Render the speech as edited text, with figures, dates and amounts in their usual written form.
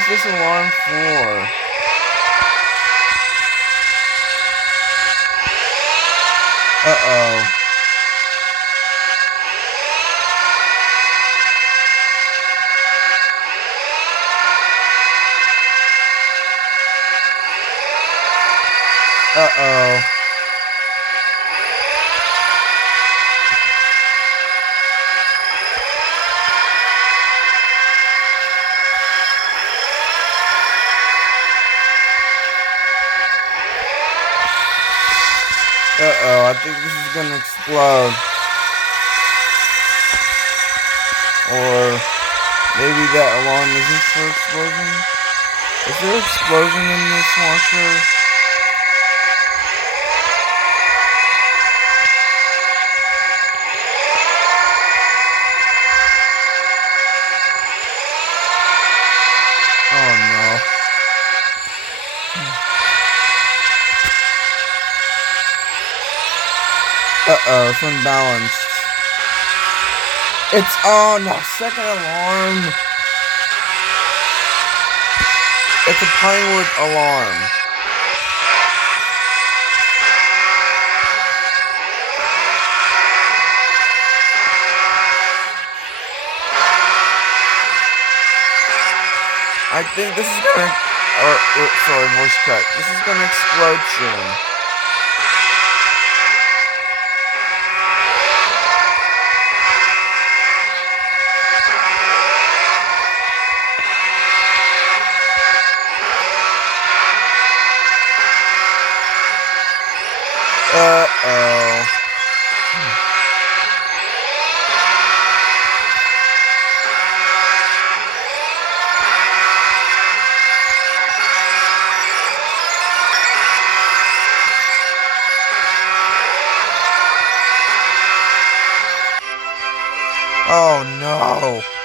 is this alarm for? Uh-oh. Uh-oh. Uh-oh, I think this is gonna explode. Or maybe that alarm isn't for explosion? Is there an explosion in this washer? Oh no. Uh-oh, it's unbalanced. It's on a second alarm. It's a Pinewood alarm. I think this is gonna, sorry, voice crack. This is gonna explode soon. Uh-oh. Oh no.